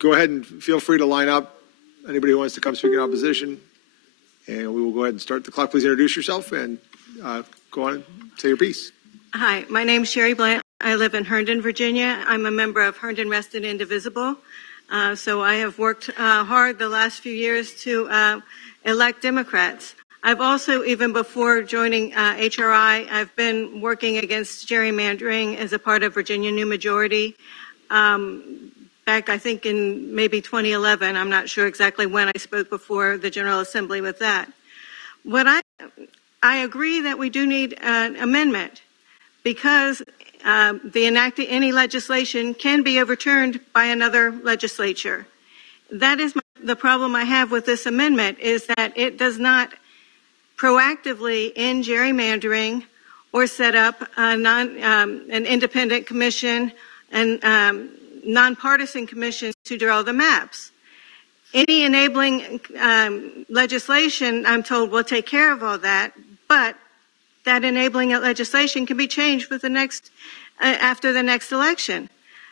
go ahead and feel free to line up. Anybody who wants to come speak in opposition. And we will go ahead and start the clock. Please introduce yourself and go on and say your piece. Hi, my name is Sherry Blant. I live in Herndon, Virginia. I'm a member of Herndon Rest and Indivisible. So I have worked hard the last few years to elect Democrats. I've also, even before joining HRI, I've been working against gerrymandering as a part of Virginia New Majority. Back, I think, in maybe 2011. I'm not sure exactly when I spoke before the General Assembly with that. I agree that we do need an amendment because the enacting any legislation can be overturned by another legislature. That is the problem I have with this amendment, is that it does not proactively end gerrymandering or set up an independent commission and nonpartisan commission to draw the maps. Any enabling legislation, I'm told, will take care of all that, but that enabling legislation can be changed with the next, after the next election.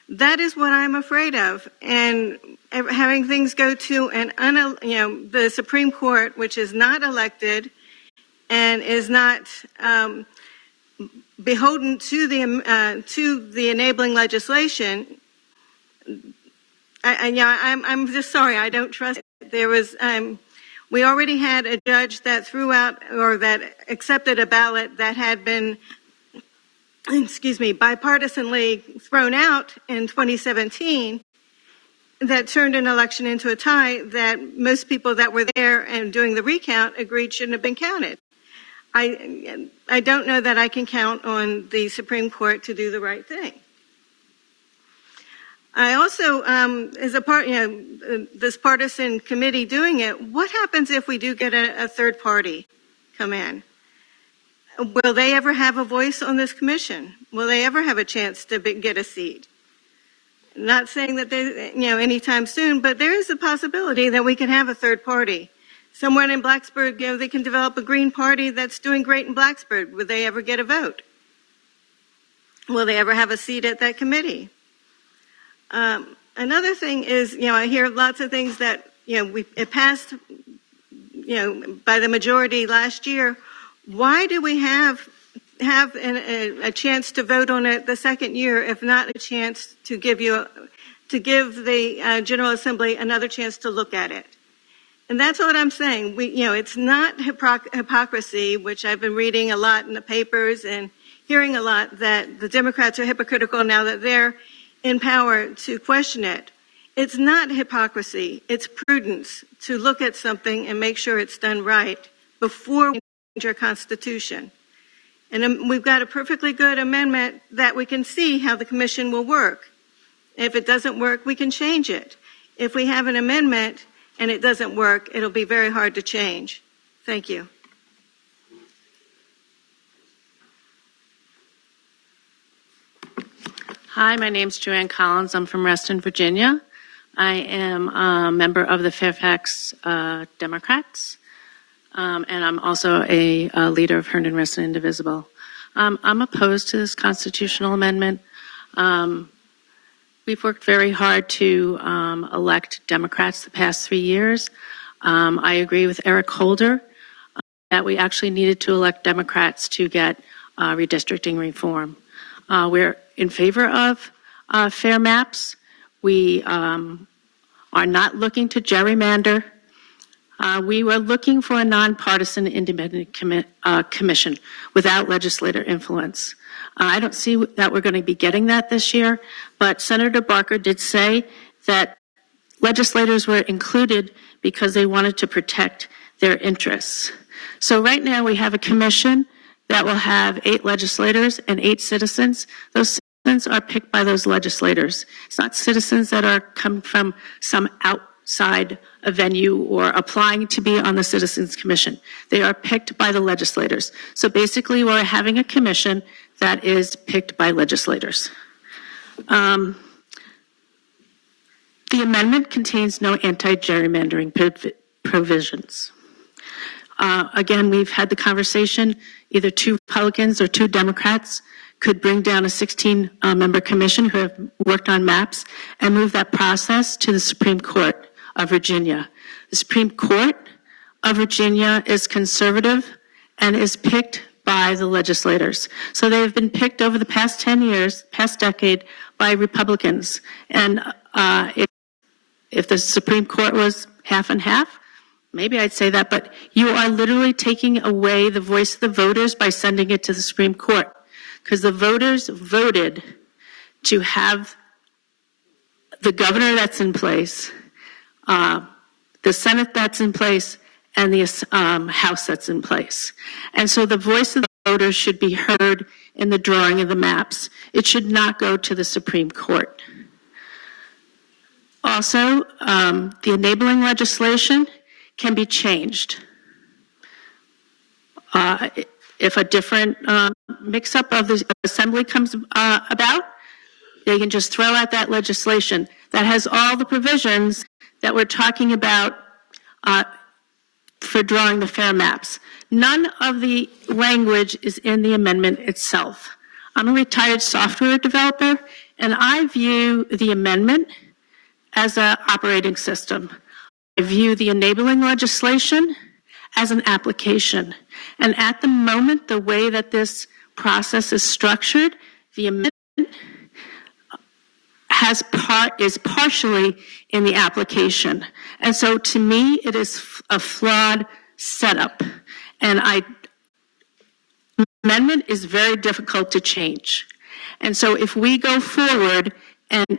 That is what I'm afraid of. And having things go to the Supreme Court, which is not elected and is not beholden to the enabling legislation. I'm just sorry. I don't trust it. There was. We already had a judge that threw out or that accepted a ballot that had been, bipartisanly thrown out in 2017 that turned an election into a tie that most people that were there and doing the recount agreed shouldn't have been counted. I don't know that I can count on the Supreme Court to do the right thing. I also, as a part, this partisan committee doing it, what happens if we do get a third party come in? Will they ever have a voice on this commission? Will they ever have a chance to get a seat? Not saying that they, anytime soon, but there is a possibility that we can have a third party. Somewhere in Blacksburg, they can develop a Green Party that's doing great in Blacksburg. Will they ever get a vote? Will they ever have a seat at that committee? Another thing is, I hear lots of things that, it passed, by the majority last year. Why do we have a chance to vote on it the second year, if not a chance to give the General Assembly another chance to look at it? And that's what I'm saying. It's not hypocrisy, which I've been reading a lot in the papers and hearing a lot, that the Democrats are hypocritical now that they're in power to question it. It's not hypocrisy. It's prudence to look at something and make sure it's done right before we change our Constitution. And we've got a perfectly good amendment that we can see how the commission will work. If it doesn't work, we can change it. If we have an amendment and it doesn't work, it'll be very hard to change. Thank you. Hi, my name's Joanne Collins. I'm from Reston, Virginia. I am a member of the Fairfax Democrats, and I'm also a leader of Herndon Rest and Indivisible. I'm opposed to this constitutional amendment. We've worked very hard to elect Democrats the past 3 years. I agree with Eric Holder that we actually needed to elect Democrats to get redistricting reform. We're in favor of fair maps. We are not looking to gerrymander. We were looking for a nonpartisan independent commission without legislator influence. I don't see that we're going to be getting that this year, but Senator Barker did say that legislators were included because they wanted to protect their interests. So right now we have a commission that will have 8 legislators and 8 citizens. Those citizens are picked by those legislators. It's not citizens that are come from some outside a venue or applying to be on the Citizens Commission. They are picked by the legislators. So basically we're having a commission that is picked by legislators. The amendment contains no anti-gerrymandering provisions. Again, we've had the conversation, either 2 Republicans or 2 Democrats could bring down a 16-member commission who have worked on maps and move that process to the Supreme Court of Virginia. The Supreme Court of Virginia is conservative and is picked by the legislators. So they have been picked over the past 10 years, past decade, by Republicans. And if the Supreme Court was half and half, maybe I'd say that, but you are literally taking away the voice of the voters by sending it to the Supreme Court, because the voters voted to have the governor that's in place, the Senate that's in place, and the House that's in place. And so the voice of the voters should be heard in the drawing of the maps. It should not go to the Supreme Court. Also, the enabling legislation can be changed. If a different mix-up of the assembly comes about, they can just throw out that legislation that has all the provisions that we're talking about for drawing the fair maps. None of the language is in the amendment itself. I'm a retired software developer, and I view the amendment as an operating system. I view the enabling legislation as an application. And at the moment, the way that this process is structured, the amendment is partially in the application. And so to me, it is a flawed setup. And amendment is very difficult to change. And so if we go forward and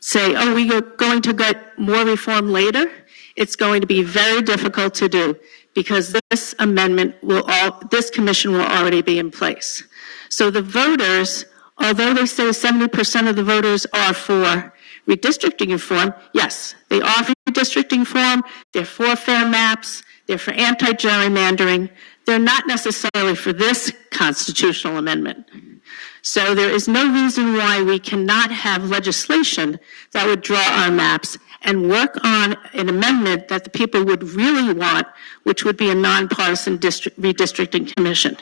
say, oh, we are going to get more reform later, it's going to be very difficult to do, because this amendment this commission will already be in place. So the voters, although they say 70% of the voters are for redistricting reform, yes, they are for redistricting reform, they're for fair maps, they're for anti-gerrymandering, they're not necessarily for this constitutional amendment. So there is no reason why we cannot have legislation that would draw our maps and work on an amendment that the people would really want, which would be a nonpartisan redistricting commission.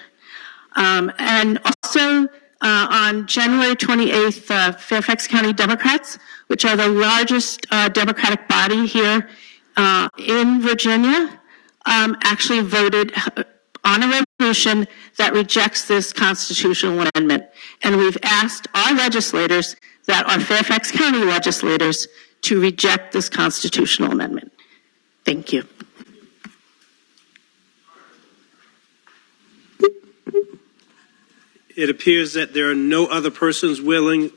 And also on January 28th, Fairfax County Democrats, which are the largest Democratic body here in Virginia, actually voted on a resolution that rejects this constitutional amendment. And we've asked our legislators, that are Fairfax County legislators, to reject this constitutional amendment. Thank you. It appears that there are no other persons willing or